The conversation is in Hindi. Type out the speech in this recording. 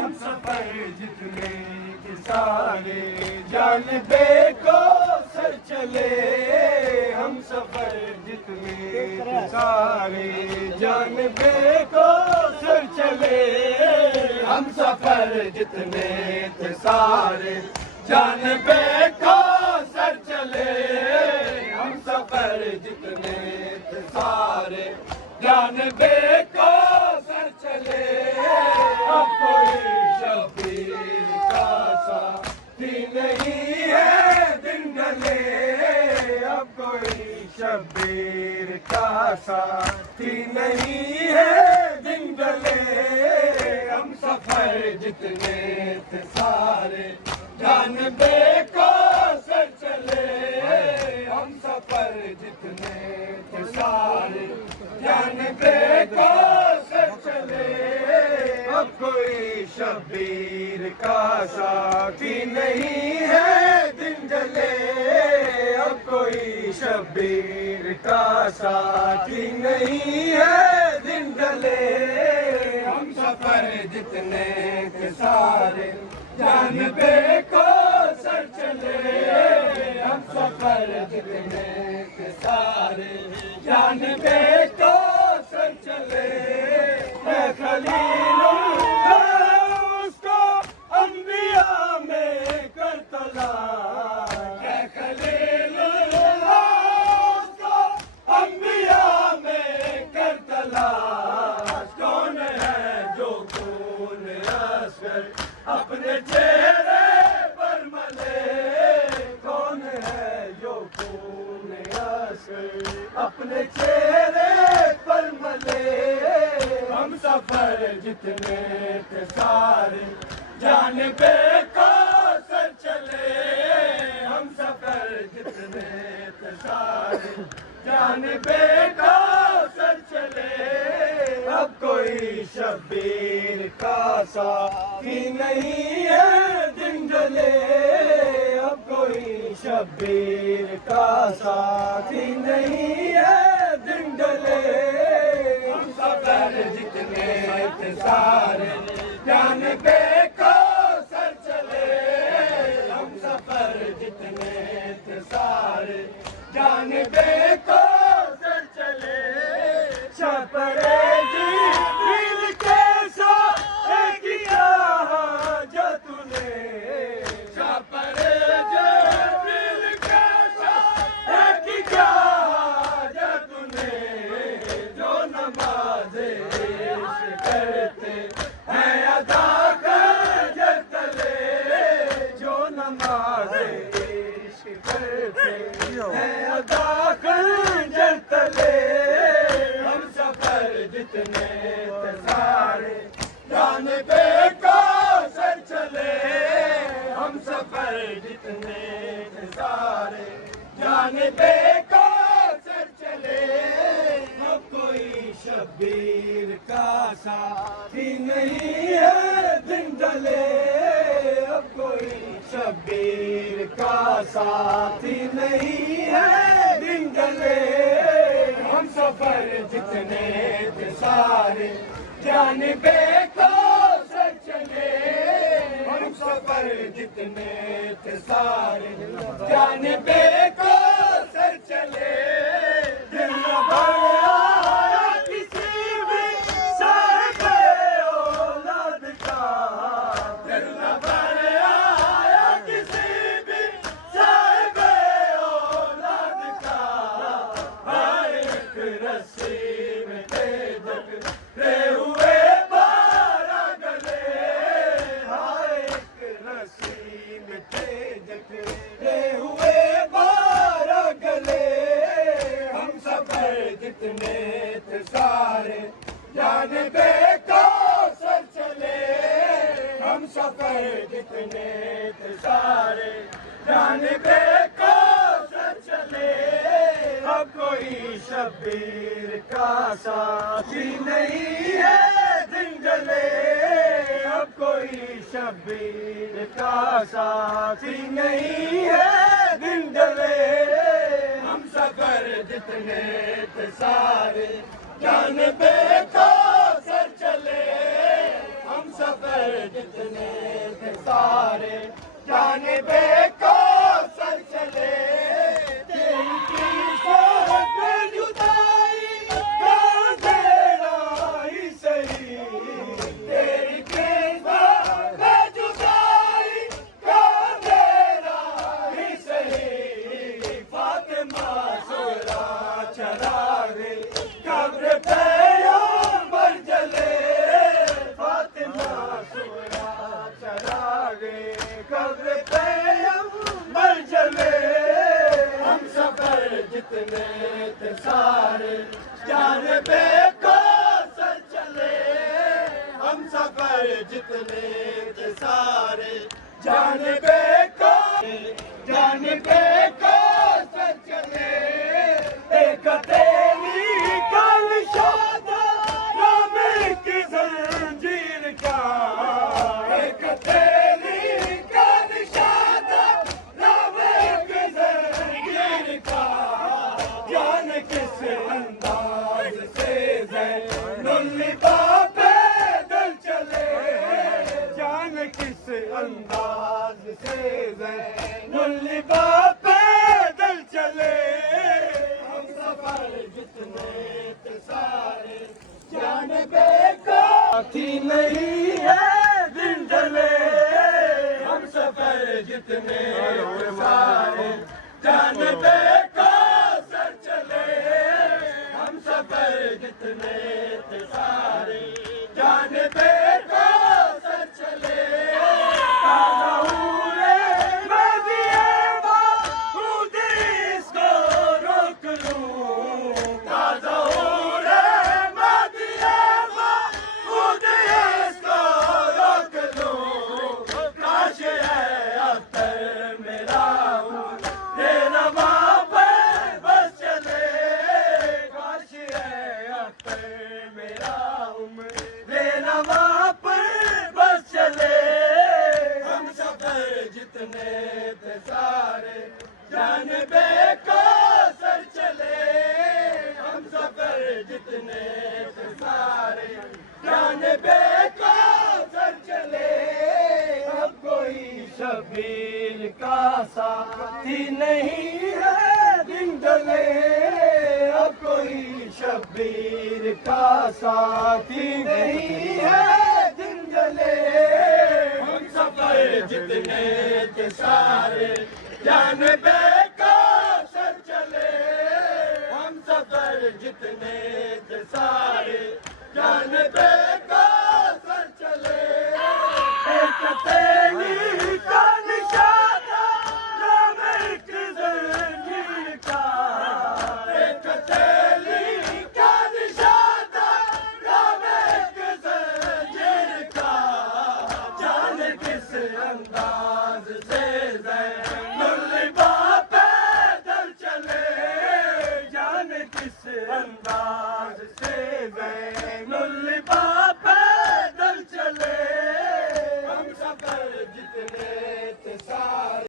हम सफर जितने के सारे जानबे को सर चले, हम सफर जितने के सारे जानबे को सर चले, हम सफर जितने थे सारे जानबे को सर चले, हम सफर जितने थे सारे जानबे को सर चले। अब कोई शबीर का साथी नहीं है दिन ढले, अब कोई शबीर का साथी नहीं है दिन ढले, हम सफर जितने थे सारे जानबे को सर चले, हम सफर जितने थे सारे जानबे को सर चले। अब कोई शबीर का साथी नहीं है दिन जले, अब कोई शबीर का साथी नहीं है दिन जले, हम सफर जितने के सारे जानबे को सर चले, हम सफर जितने के सारे जानबे को सर चले। मैं खलीलुल्लाह उसको अंबिया में कर तलाश, मैं खलीलुल्लाह उसको अंबिया में कर तलाश, कौन है जो खून असगर अपने चेहरे पर मले, कौन है जो खून असगर अपने चेहरे पर मले, हम सफर जितने थे सारे जानबे को सर चले, हम सफर जितने थे सारे जानबे को सर चले। अब कोई शबीर का साथी नहीं है दिन ढले, अब कोई शबीर का साथी नहीं है दिन ढले, हम सफर जितने थे सारे जानबे को सर चले, हम सफर जितने थे सारे जानबे को सर चले। छपरे जिब्रील के साथ एक किया जो तूने, छपरे जिब्रील के साथ एक किया जो तूने, जो नमाज़े करते हैं अदा कर तले, जो नमाज़े करते हैं अदा कर तले, हम सफर जितने थे सारे जानबे को सर चले, हम सफर जितने थे सारे जानबे को सर चले। अब कोई शबीर का साथी नहीं है दिन ढले, अब कोई शबीर का साथी नहीं है दिन ढले, हम सफर जितने थे सारे जानबे को सर चले, हम सफर जितने थे सारे जानबे को सर चले। दिल न भर आया किसी भी साहिबे औलाद का, दिल न भर आया किसी भी साहिबे औलाद का, हर एक रस्सी में जकड़े हुए 12 गले, हर एक रस्सी में जकड़े हुए 12 गले, हम सफर जितने थे सारे जानबे को सर चले, हम सफर जितने थे सारे जानबे को सर चले। अब कोई शबीर का साथी नहीं है दिन ढले, अब कोई शबीर का साथी नहीं है दिन ढले, हम सफर जितने थे सारे जानबे को सर चले, हम सफर जितने थे सारे जानबे को सर चले तेरी किस्मत में जुदाई का अंधेरा ही सही तेरी किस्मत में जुदाई का अंधेरा ही सही फातिमा सोरा चला रे कब्र पे मर जले फातिमा सोरा चला रे कब्र पे मर जले हम सफर जितने थे सारे जानबे को सर चले हम सफर जितने थे सारे जानबे को सर चले एक तेरी कल शादा नाम की जंजीर का एक तेरी कल शादा नाम की जंजीर का जान किस अंदाज से नुल्ली बापे दल चले जान किस अंदाज से नुल्ली बापे दल चले हम सफर जितने थे सारे जानबे को साथी नहीं है दिन ढले हम सफर जितने थे सारे जानबे को सर चले हम सफर जितने थे सारे जानबे को सर चले ताज़ा हुए मैं दिए खुद इसको रोक लूं ताज़ा हुए मैं दिए खुद इसको रोक लूं काश है अख्तर मेरा हूँ तेरा वहाँ पर बस चले काश है अख्तर मेरा हूँ तेरा वहाँ पर बस चले हम सफर जितने थे सारे जानबे को सर चले हम सफर जितने थे सारे जानबे को सर चले अब कोई शबीर का साथी नहीं है दिन ढले अब कोई शबीर का साथी नहीं है दिन ढले हम सफर जितने थे सारे जानबे को सर चले हम सफर जितने थे सारे जानबे को सर चले एक तेरी का निशाना नाम एक जंजीर का एक तेरी का निशाना नाम एक जंजीर का जान किस अंदाज से